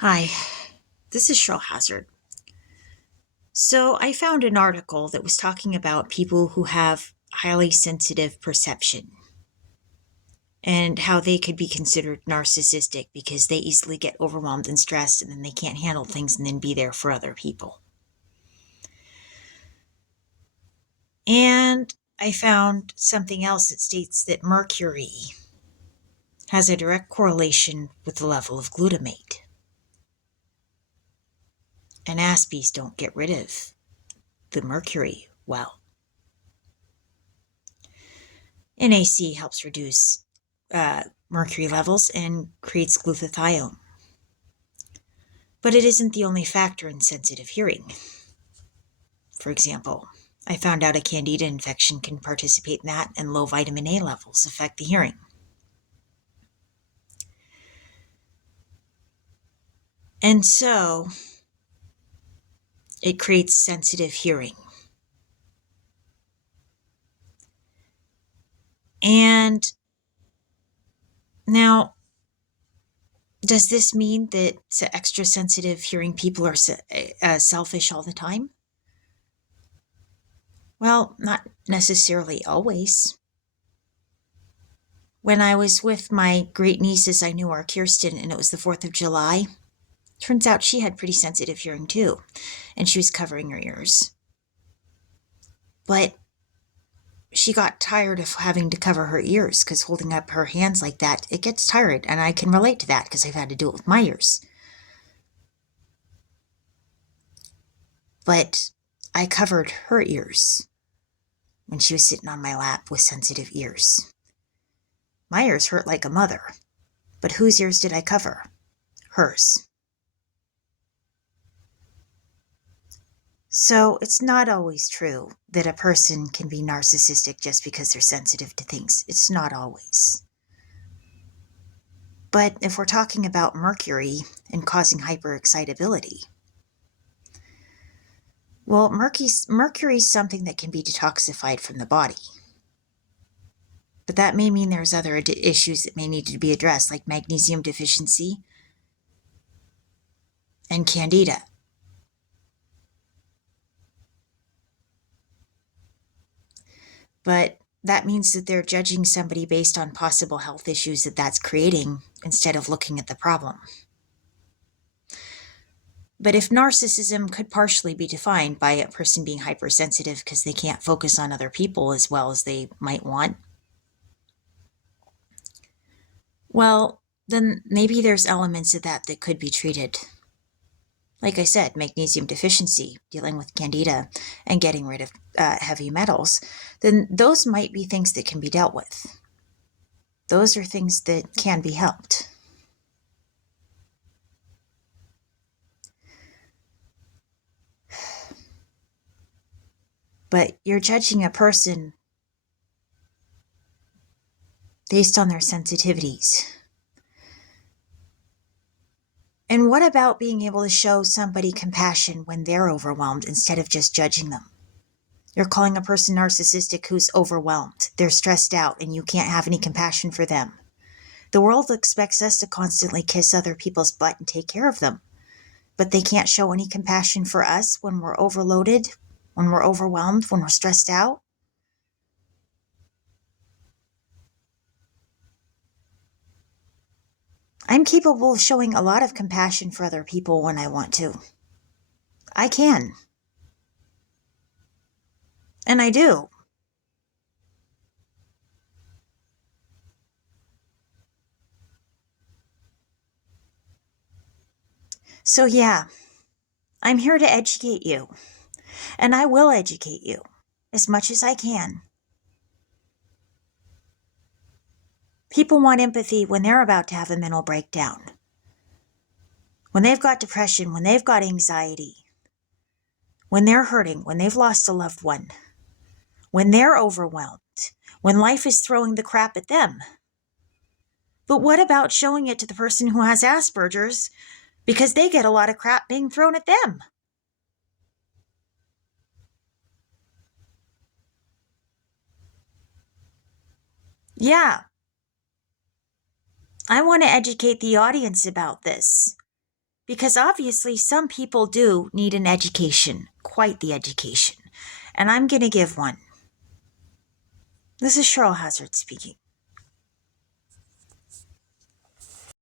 Hi, this is Cheryl Hazard. So, I found an article that was talking about people who have highly sensitive perception and how they could be considered narcissistic because they easily get overwhelmed and stressed and then they can't handle things and then be there for other people. And I found something else that states that mercury has a direct correlation with the level of glutamate. And HSPs don't get rid of the mercury well. NAC helps reduce mercury levels and creates glutathione. But it isn't the only factor in sensitive hearing. For example, I found out a candida infection can participate in that, and low vitamin A levels affect the hearing. And so it creates sensitive hearing. And now, does this mean that extra sensitive hearing people are selfish all the time? Well, not necessarily always. When I was with my great nieces, I knew her, Kirsten, and it was the 4th of July. Turns out she had pretty sensitive hearing too, and she was covering her ears. But she got tired of having to cover her ears because holding up her hands like that, it gets tired, and I can relate to that because I've had to do it with my ears. But I covered her ears when she was sitting on my lap with sensitive ears. My ears hurt like a mother, but whose ears did I cover? Hers. So it's not always true that a person can be narcissistic just because they're sensitive to things. It's not always. But if we're talking about mercury and causing hyperexcitability, well, mercury is something that can be detoxified from the body. But that may mean there's other issues that may need to be addressed, like magnesium deficiency and candida. But that means that they're judging somebody based on possible health issues that's creating instead of looking at the problem. But if narcissism could partially be defined by a person being hypersensitive because they can't focus on other people as well as they might want, well, then maybe there's elements of that that could be treated. Like I said, magnesium deficiency, dealing with candida and getting rid of heavy metals, then those might be things that can be dealt with. Those are things that can be helped. But you're judging a person based on their sensitivities. And what about being able to show somebody compassion when they're overwhelmed instead of just judging them? You're calling a person narcissistic who's overwhelmed. They're stressed out and you can't have any compassion for them. The world expects us to constantly kiss other people's butt and take care of them. But they can't show any compassion for us when we're overloaded, when we're overwhelmed, when we're stressed out. I'm capable of showing a lot of compassion for other people when I want to. I can. And I do. So yeah, I'm here to educate you. And I will educate you as much as I can. People want empathy when they're about to have a mental breakdown. When they've got depression, when they've got anxiety, when they're hurting, when they've lost a loved one, when they're overwhelmed, when life is throwing the crap at them. But what about showing it to the person who has Asperger's because they get a lot of crap being thrown at them? Yeah, I want to educate the audience about this Because obviously some people do need an education, quite the education. And I'm going to give one. This is Cheryl Hazard speaking.